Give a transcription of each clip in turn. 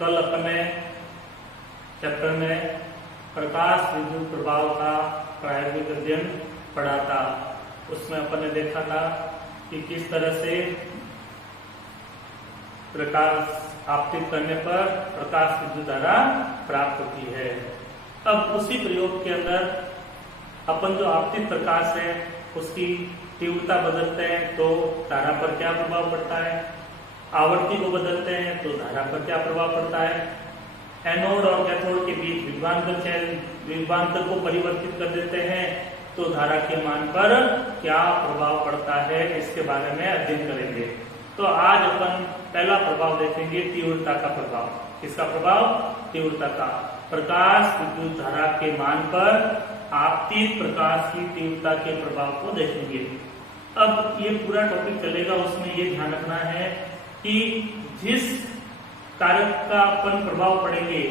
कल अपने चैप्टर में प्रकाश विद्युत प्रभाव का प्रायोगिक अध्ययन पढ़ा था। उसमें अपन ने देखा था कि किस तरह से प्रकाश आपतित करने पर प्रकाश विद्युत धारा प्राप्त होती है। अब उसी प्रयोग के अंदर अपन जो आपतित प्रकाश है उसकी तीव्रता बदलते हैं तो धारा पर क्या प्रभाव पड़ता है, आवृत्ति को बदलते हैं तो धारा पर क्या प्रभाव पड़ता है, एनोड और कैथोड के बीच विभवांतर को परिवर्तित कर देते हैं तो धारा के मान पर क्या प्रभाव पड़ता है, इसके बारे में अध्ययन करेंगे। तो आज अपन पहला प्रभाव देखेंगे, तीव्रता का प्रभाव। किसका प्रभाव? तीव्रता का। प्रकाश विद्युत धारा के मान पर आपतित प्रकाश की तीव्रता के प्रभाव को देखेंगे। अब ये पूरा टॉपिक चलेगा, उसमें ये ध्यान रखना है कि जिस कारक का अपन प्रभाव पड़ेंगे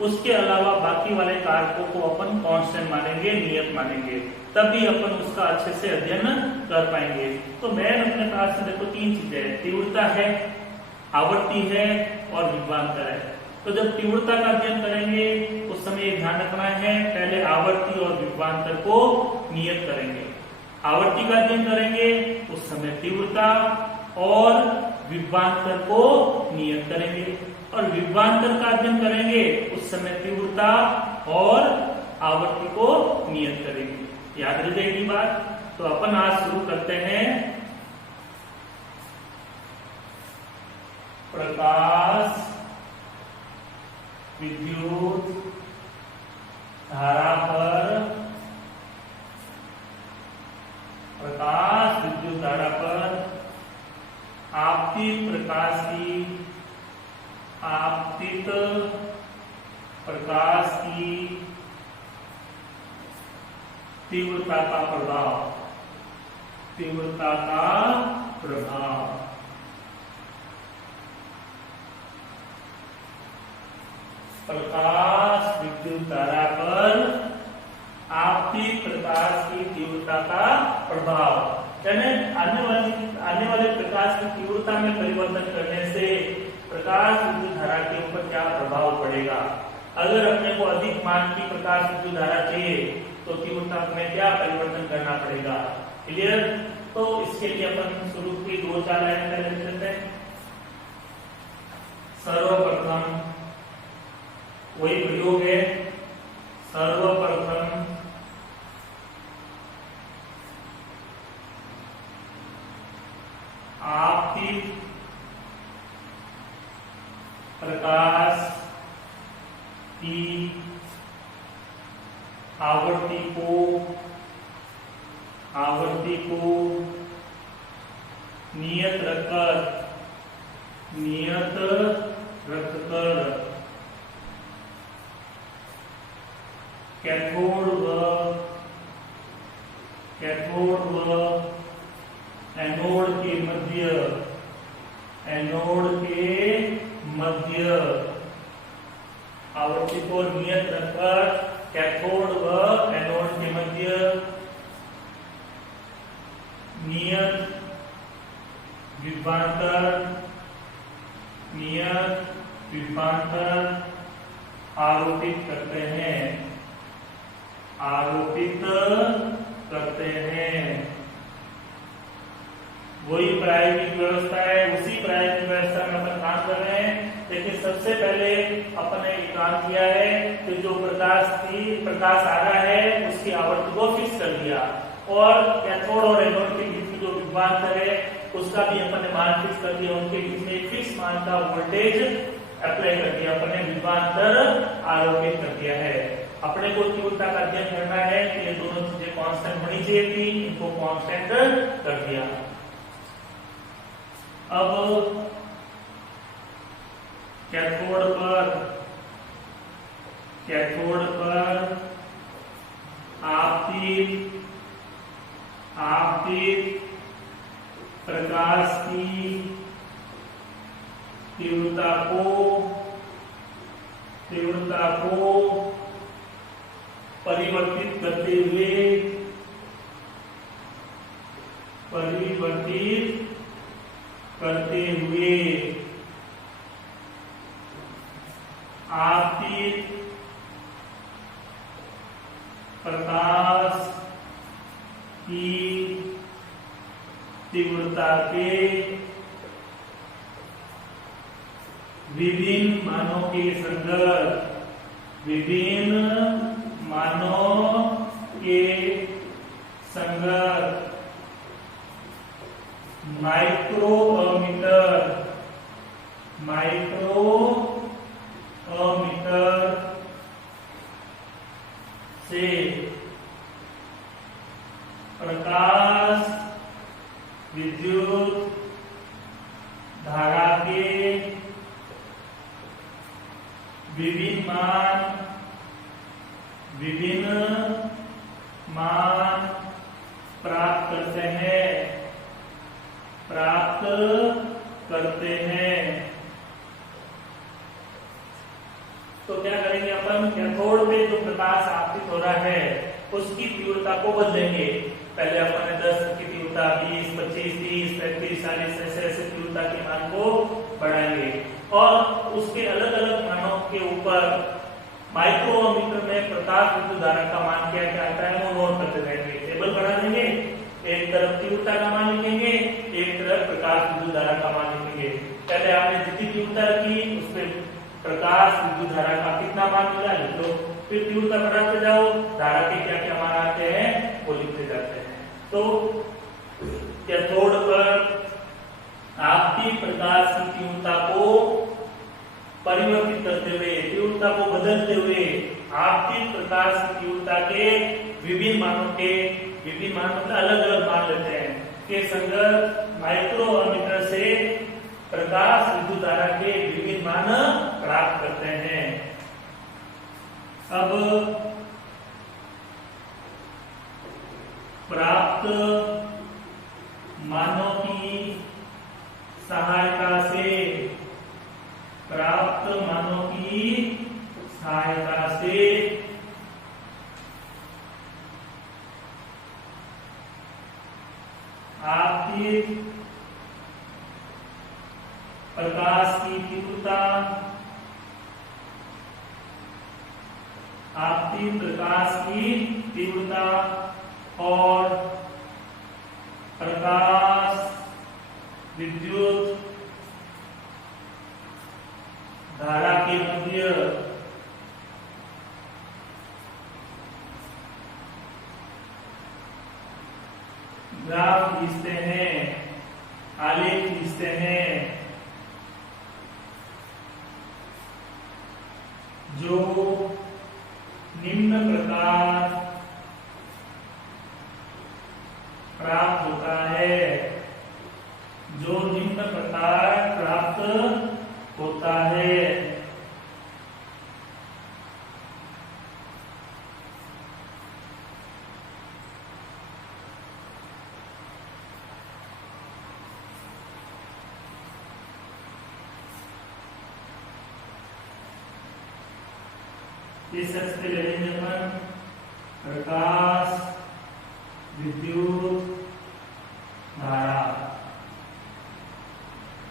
उसके अलावा बाकी वाले कारकों को अपन कांस्टेंट मानेंगे, नियत मानेंगे, तभी अपन उसका अच्छे से अध्ययन कर पाएंगे। तो मैंने अपने पास में देखो तीन चीजें, तीव्रता है, आवृत्ति है और विभवांतर है। तो जब तीव्रता का अध्ययन करेंगे उस समय ये ध्यान रखना है, पहले आवृत्ति और विभवांतर को नियत करेंगे। आवृत्ति का अध्ययन करेंगे उस समय तीव्रता और विभवांतर को नियत करेंगे, और विभवांतर का अध्ययन करेंगे उस समय तीव्रता और आवृत्ति को नियत करेंगे। याद रह जाएगी बात। तो अपन आज शुरू करते हैं प्रकाश विद्युत धारा पर, प्रकाश विद्युत धारा पर आपतित प्रकाश की तीव्रता का प्रभाव, तीव्रता का प्रभाव। प्रकाश विद्युत धारा पर आपतित प्रकाश की तीव्रता का प्रभाव, यानी आने वाले प्रकाश की तीव्रता में परिवर्तन करने से प्रकाश विद्युत धारा के ऊपर क्या प्रभाव पड़ेगा। अगर अपने को अधिक मान की प्रकाश विद्युत धारा चाहिए तो तीव्रता में क्या परिवर्तन करना पड़ेगा। क्लियर? तो इसके लिए अपन शुरू की 2-4 लाइन पहले चलते हैं। सर्वप्रथम वही प्रयोग है, सर्वप्रथम आपतित प्रकाश की आवृत्ति को नियत रखकर कैथोड व एनोड के मध्य आवृत्ति को नियत रखकर कैथोड व एनोड के मध्य नियत विभवांतर आरोपित करते हैं। वही प्रायोगिक व्यवस्था है, उसी प्रायोगिक व्यवस्था में अपन काम कर रहे हैं। लेकिन सबसे पहले अपन ने काम किया है कि जो प्रकाश आ रहा है उसकी आवृत्ति को फिक्स कर दिया, और कैथोड और एनोड के बीच में जो विभवांतर है उसका भी अपन ने मान फिक्स कर दिया। उनके बीच में एक फिक्स मान का वोल्टेज अप्लाई कर दिया, अपन ने विभवांतर आरोपित कर दिया है। अपने को तीव्रता का अध्ययन करना है कि ये दोनों चीजें कांस्टेंट होनी चाहिए थी, इनको कांस्टेंट कर दिया। अब कैथोड पर आपतित प्रकाश की तीव्रता को परिवर्तित करते हुए आपतित प्रकाश की तीव्रता के विभिन्न मानों के संगत, विभिन्न मानों के संगत माइक्रोमीटर से प्रकाश विद्युत धारा के विभिन्न मान प्राप्त करते हैं। तो क्या करेंगे अपन, कैथोड में जो प्रकाश आपतित हो रहा है उसकी तीव्रता को बदलेंगे। पहले अपन ने 10 की तीव्रता 20, 25, 30, 35, 40 ऐसे तीव्रता के मान को बढ़ाएंगे और उसके अलग अलग मानों के ऊपर माइक्रोमीटर में प्रकाश विद्युत धारा का मान क्या क्या आता है वो नोट करते रहेंगे, टेबल बना देंगे। एक तरफ तीव्रता का मान लिखेंगे, एक तरफ प्रकाश विद्युत धारा का मान लिखेंगे। पहले आपने जितनी तीव्रता रखी उस पर प्रकाश विद्युत धारा का कितना मान मिला लिख लो, फिर तीव्रता बढ़ाते जाओ, धारा के क्या क्या मान आते हैं वो लिखते जाते हैं। तो कैथोड पर आपकी प्रकाश की तीव्रता को परिवर्तित करते हुए, तीव्रता को बदलते हुए आपकी प्रकाश की तीव्रता के विभिन्न मानों के, विभिन्न मान मतलब अलग अलग मान लेते हैं, के संगत माइक्रोमीटर से प्रकाश विद्युत धारा के विभिन्न मान प्राप्त करते हैं। अब प्राप्त मानों की सहायता से, प्राप्त मानों की सहायता से आपतित प्रकाश की तीव्रता, आपतित प्रकाश की तीव्रता और प्रकाश विद्युत धारा के मध्य ग्राफ खींचते हैं, आलेख खींचते हैं, जो निम्न प्रकार प्राप्त होता है, जो निम्न प्रकार प्राप्त होता है। इस शख्स पे ले लेंगे अपन प्रकाश विद्युत धारा,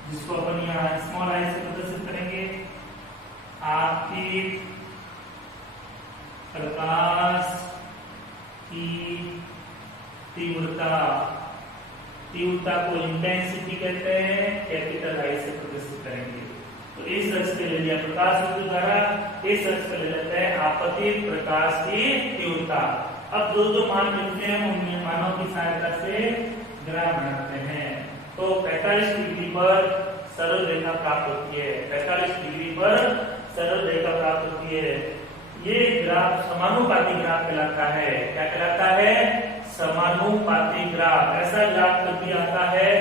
जिसको अपन यहाँ स्मॉल आई से प्रदर्शित करेंगे। आपकी प्रकाश की तीव्रता, तीव्रता को इंटेंसिटी कहते हैं, कैपिटल आई से प्रदर्शित करेंगे। तो इस शख्स पे ले लिया प्रकाश विद्युत धारा, इस शख्स पे ले लेते हैं आपतित प्रकाश की तीव्रता। अब जो जो मान मिलते हैं उन मानों की सहायता से ग्राफ बनाते हैं। तो 45 डिग्री पर सरल रेखा प्राप्त होती है, 45 डिग्री पर सरल रेखा प्राप्त होती है। ये ग्राफ समानुपाती ग्राफ कहलाता है। क्या कहलाता है? समानुपाती ग्राफ। ऐसा ग्राफ कभी आता है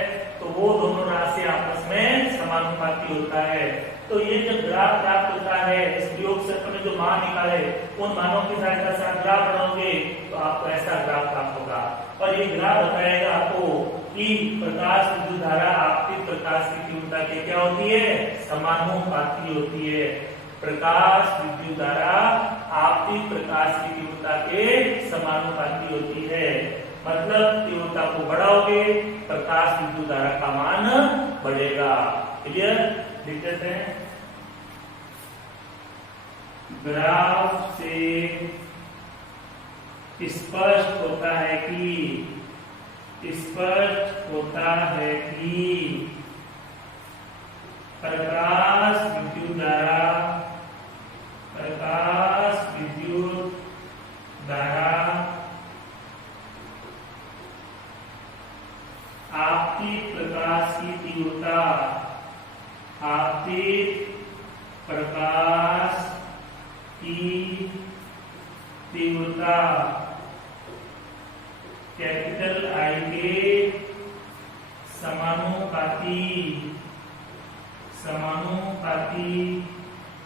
तो वो दोनों राशि आपस में समानुपाती होता है। तो ये जब ग्राफ प्राप्त होता है, इस प्रयोग से अपने जो मान निकाले उन मानों की सहायता से आप ग्राफ बनाओगे तो आपको ऐसा ग्राफ प्राप्त होगा। और ये ग्राफ बताएगा आपको कि प्रकाश विद्युत धारा आपतित प्रकाश की तीव्रता के क्या होती है? समानुपाती होती है। प्रकाश विद्युत धारा आपतित प्रकाश की तीव्रता के समानुपाती होती है। मतलब तीव्रता को बढ़ाओगे प्रकाश विद्युत धारा का मान बढ़ेगा। क्लियर? लिख देते हैं। ग्राफ से स्पष्ट होता है कि प्रकाश विद्युत धारा आपतित प्रकाश की तीव्रता कैपिटल आई के समानुपाती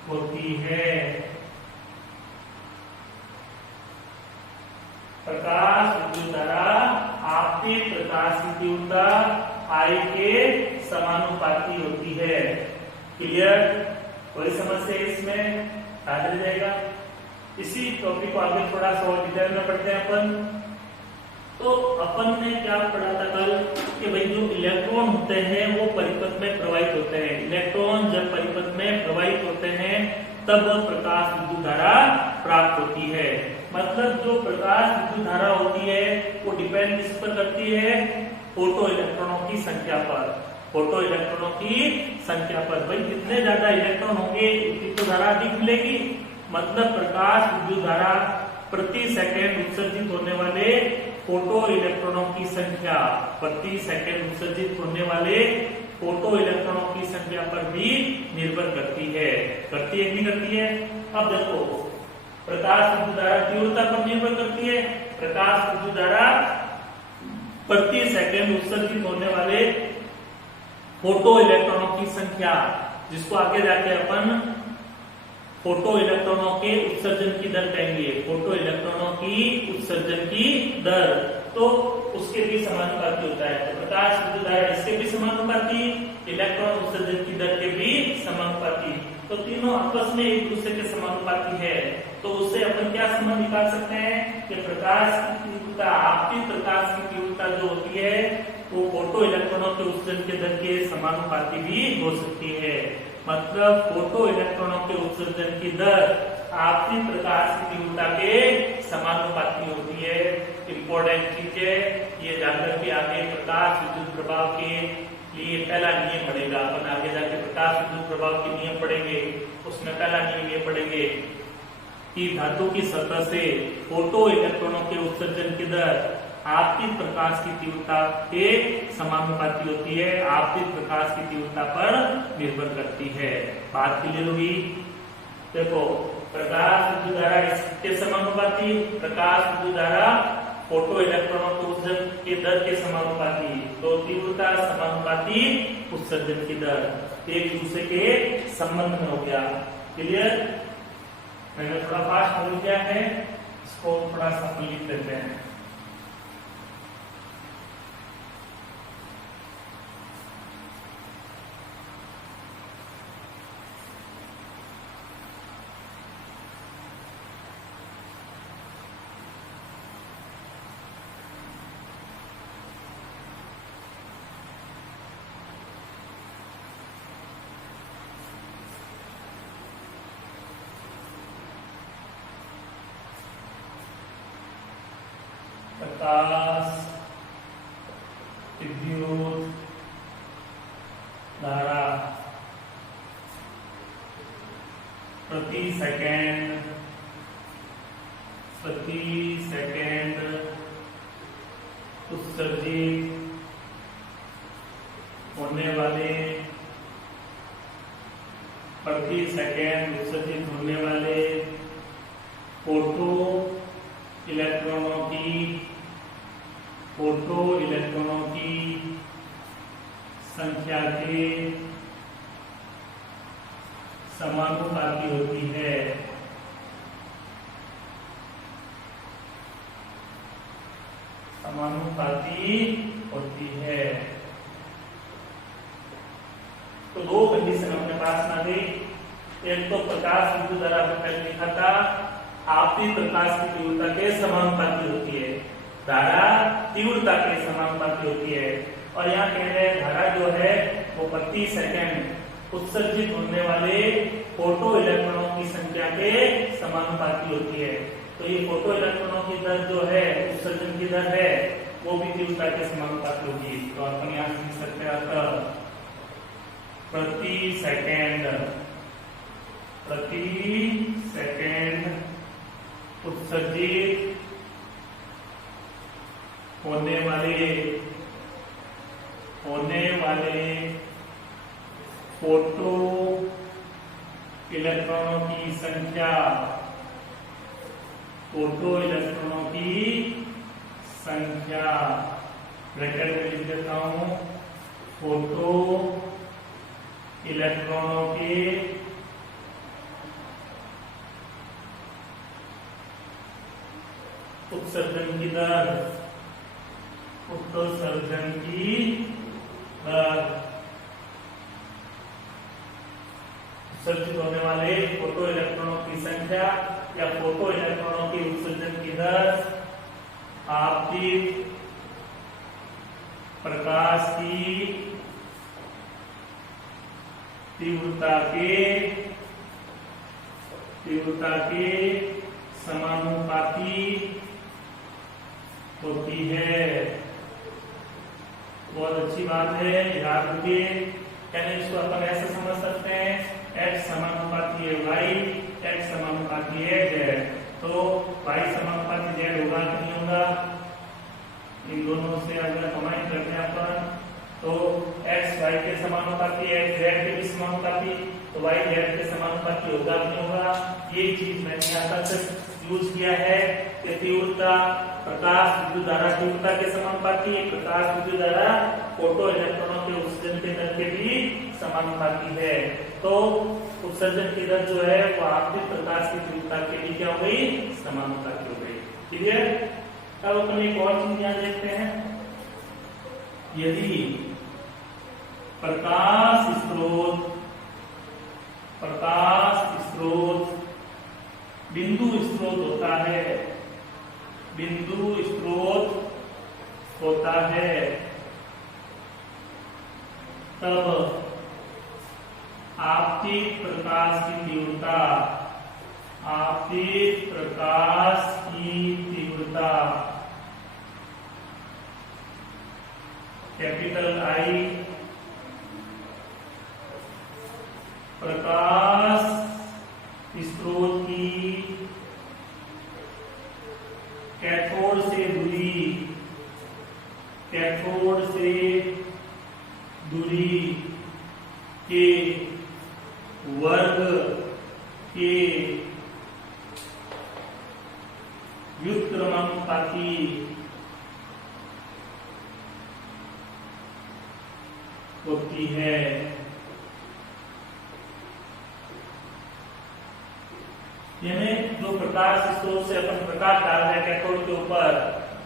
होती है। प्रकाश विद्युत धारा आपतित प्रकाश की तीव्रता आई के समानुपाती होती है। क्लियर? कोई समस्या इसमें आ जाएगा। इसी टॉपिक को आगे थोड़ा सा और डिटेल में पढ़ते हैं अपन। तो अपन ने क्या पढ़ा था कल कि भाई जो इलेक्ट्रॉन होते हैं वो परिपथ में प्रवाहित होते हैं। इलेक्ट्रॉन जब परिपथ में प्रवाहित होते हैं तब प्रकाश विद्युत धारा प्राप्त होती है। मतलब जो प्रकाश विद्युत धारा होती है वो डिपेंड किस पर करती है? फोटो इलेक्ट्रॉनों की संख्या पर। फोटो इलेक्ट्रॉनों की संख्या पर। भाई जितने ज्यादा इलेक्ट्रॉन होंगे उतनी तो धारा अधिक मिलेगी। मतलब प्रकाश विद्युत धारा प्रति सेकंड उत्सर्जित होने वाले फोटो इलेक्ट्रॉनों की संख्या, प्रति सेकंड उत्सर्जित होने वाले फोटो इलेक्ट्रॉनों की संख्या पर भी निर्भर करती है। करती है नहीं करती है? अब देखो, प्रकाश विद्युत धारा तीव्रता पर निर्भर करती है। प्रकाश विद्युत धारा प्रति सेकंड उत्सर्जित होने वाले फोटो इलेक्ट्रॉनों की संख्या, जिसको आगे जाके अपन फोटो इलेक्ट्रॉनों के उत्सर्जन की दर कहेंगे। फोटो इलेक्ट्रॉनों की उत्सर्जन की दर, तो उसके भी समानुपाती होता है। तो प्रकाश विद्युत धारा इसके भी समानुपाती, इलेक्ट्रॉन उत्सर्जन की दर के भी समानुपाती। तो तीनों आपस में एक दूसरे के समानुपाती है। तो उससे अपन क्या समझ निकाल सकते हैं कि प्रकाश की तीव्रता, आपतित प्रकाश की तीव्रता जो होती है वो फोटो इलेक्ट्रॉनों के उत्सर्जन के दर के समानुपाती भी हो सकती है। मतलब फोटो इलेक्ट्रॉनों के उत्सर्जन की दर आपतित प्रकाश की तीव्रता के समानुपाती होती है। इंपॉर्टेंट चीज है ये जानकर के आगे प्रकाश विद्युत प्रभाव के लिए पहला नियम पढ़ेगा। अपन आगे जाके प्रकाश विद्युत प्रभाव के नियम पढ़ेंगे। उसमें पहला नियम ये पढ़ेंगे कि धातु की सतह से फोटो इलेक्ट्रॉनों के उत्सर्जन की दर आपतित प्रकाश की तीव्रता के समानुपाती होती है। आपतित प्रकाश की तीव्रता पर निर्भर करती है। बात क्लियर होगी? देखो, प्रकाश विद्युत धारा इसके समानुपाती, प्रकाश विद्युत धारा फोटो इलेक्ट्रॉनों के उत्सर्जन की दर के समानुपाती। तो तीव्रता समानुपाती उत्सर्जन की दर, एक दूसरे के संबंध में हो गया। क्लियर? मैंने थोड़ा फास्ट बोल दिया है, इसको थोड़ा सा लिख लेते हैं। प्रकाश विद्युत धारा प्रति सेकंड उत्सर्जित होने वाले फोटो इलेक्ट्रॉनों की संख्या के समानुपाती होती है। तो दो कंडीशन अपने पास में आ गई। एक तो प्रकाश विद्युत धारा पहले लिखा था आपतित प्रकाश की तीव्रता के समानुपाती होती है, धारा तीव्रता के समानुपाती होती है। और यहाँ कह रहे हैं धारा जो है वो प्रति सेकंड उत्सर्जित होने वाले फोटो इलेक्ट्रॉनों की संख्या के समानुपाती होती है। तो ये फोटो इलेक्ट्रॉनों की दर जो है, उत्सर्जन की दर है, वो भी तीव्रता के समानुपाती होगी। तो अपन यहाँ लिख सकते हैं अतः प्रति सेकेंड उत्सर्जित होने वाले फोटो इलेक्ट्रॉनों की संख्या, ब्रैकेट में लिख देता हूं, फोटो इलेक्ट्रॉनों के उत्सर्जन की दर, उत्सर्जित होने वाले फोटो इलेक्ट्रॉनों की संख्या या फोटो इलेक्ट्रॉनों के उत्सर्जन की दर आपतित प्रकाश की तीव्रता के समानुपाती होती है। बहुत अच्छी बात है, याद रखिए। यानी इसको अपन ऐसे समझ सकते हैं, x समानुपाती है y, x समानुपाती है z। तो y समानुपाती z होगा कि नहीं होगा? इन दोनों से अगर कंबाइन करते हैं अपन तो x y के समानुपाती है, z के भी समानुपाती, तो y z के समानुपाती होगा कि नहीं होगा? ये चीज मैंने यहाँ तक यूज किया है कि तीव्रता प्रकाश विद्युत धारा तीव्रता के समानुपाती है, प्रकाश विद्युत धारा फोटो इलेक्ट्रॉनों के उत्सर्जन के दर के भी समानुपाती है। तो उत्सर्जन की दर जो है वो आपतित प्रकाश की तीव्रता के लिए क्या हो गई? समानुपाती हो गई। क्लियर? अब अपन एक और चीज यहाँ देखते हैं, यदि प्रकाश स्रोत बिंदु स्रोत होता है, तब आपतित प्रकाश की तीव्रता कैपिटल I प्रकाश स्रोत की कैथोड से दूरी के वर्ग के व्युत्क्रमानुपाती होती है। यानी जो प्रकाश स्रोत से अपन प्रकाश डाल रहे हैं कैथोड के ऊपर,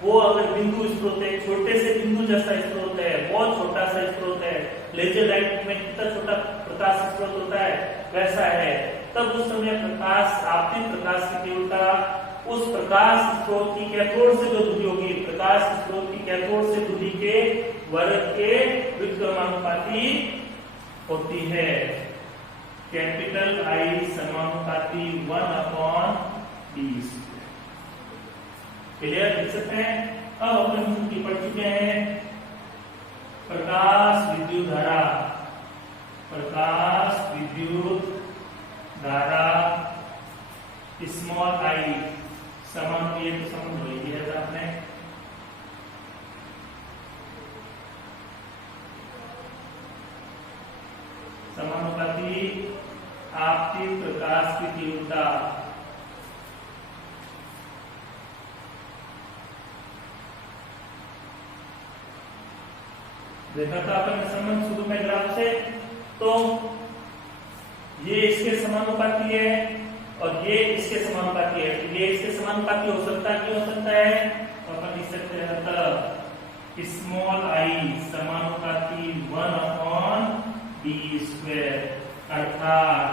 वो अगर बिंदु स्रोत है, छोटे से बिंदु जैसा स्रोत है, बहुत छोटा सा स्रोत है, लेजर लाइट में कितना छोटा प्रकाश स्रोत होता है वैसा है, तब उस समय प्रकाश आपतित प्रकाश की तीव्रता उस प्रकाश स्रोत की कैथोड से जो दूरी होगी, प्रकाश स्रोत की कैथोड से दूरी के वर्ग के व्युत्क्रमानुपाती होती है। कैपिटल I समानुपाती 1/d²। क्लियर? लिख सकते हैं। अब अपन की पढ़ चुके हैं प्रकाश विद्युत धारा स्मॉल I समान, ये तो समझ हो गया था आपने। समानुपाती आपतित प्रकाश की तीव्रता देखा था अपन संबंध शुरू में ग्राफ से, तो ये इसके समानुपाती है और ये इसके समानुपाती है। तो ये इसके समानुपाती हो सकता है, क्यों हो सकता है? तो अपन लिख सकते हैं स्मॉल I समानुपाती 1/d², अर्थात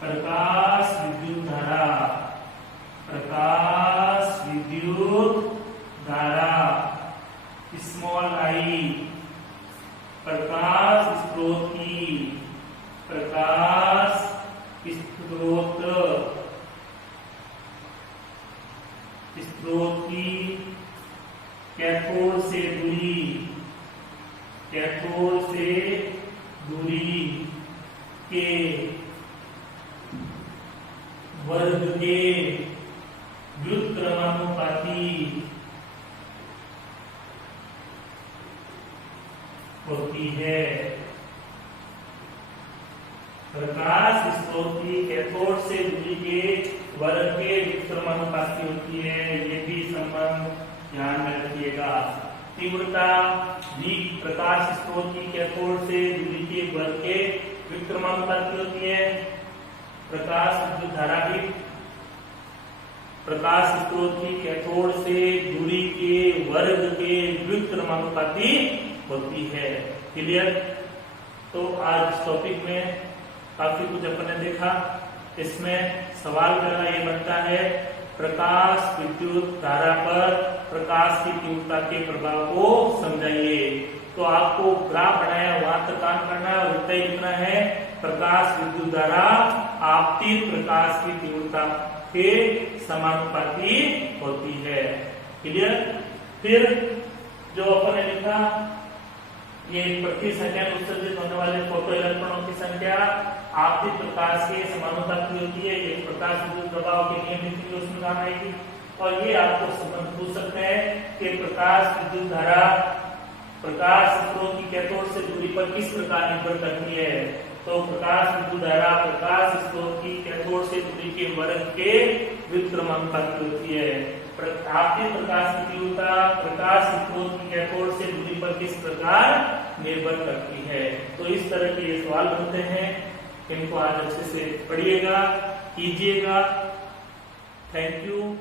प्रकाश विद्युत धारा स्मॉल I प्रकाश स्रोत की प्रकाश स्रोत की कैथोड से दूरी के वर्ग के व्युत्क्रमानुपाती होती है। प्रकाश स्रोत की कैथोड से दूरी के वर्ग के व्युत्क्रमानुपाती होती है। ये भी संबंध ध्यान में रखिएगा। तीव्रता भी प्रकाश स्रोत की कैथोड से दूरी के वर्ग के व्युत्क्रमानुपाती होती है। प्रकाश विद्युत धारा भी प्रकाश स्रोत की कैथोड से दूरी के वर्ग के व्युत्क्रमानुपाती होती है। क्लियर? तो आज इस टॉपिक में काफी कुछ अपन ने देखा। इसमें सवाल मेरा ये बनता है, प्रकाश विद्युत धारा पर प्रकाश की तीव्रता के प्रभाव को समझाइए। तो आपको ग्राफ बनाया वहां तक काम करना है और उत्तर लिखना है, प्रकाश विद्युत धारा आपतित प्रकाश की तीव्रता के समानुपाती होती है। क्लियर? फिर जो अपन ने लिखा, ये प्रति सेकंड उत्सर्जित होने वाले फोटो इलेक्ट्रॉनों की संख्या आपतित प्रकाश के समानुपाती होती है। ये प्रकाश विद्युत प्रभाव के नियम लिखेंगे, उसमें काम आएगी। और ये आपको संबंध पूछ सकते हैं कि प्रकाश विद्युत धारा प्रकाश स्रोत की कैथोड से दूरी पर किस प्रकार निर्भर करती है। तो प्रकाश विद्युत धारा प्रकाश स्रोत की कैथोड से दूरी के वर्ग के व्युत्क्रमानुपाती होती है। आपतित प्रकाश की तीव्रता प्रकाश स्रोत की कैथोड से दूरी पर किस प्रकार निर्भर करती है। तो इस तरह के ये सवाल बनते हैं, इनको आज अच्छे से पढ़िएगा, कीजिएगा। Thank you.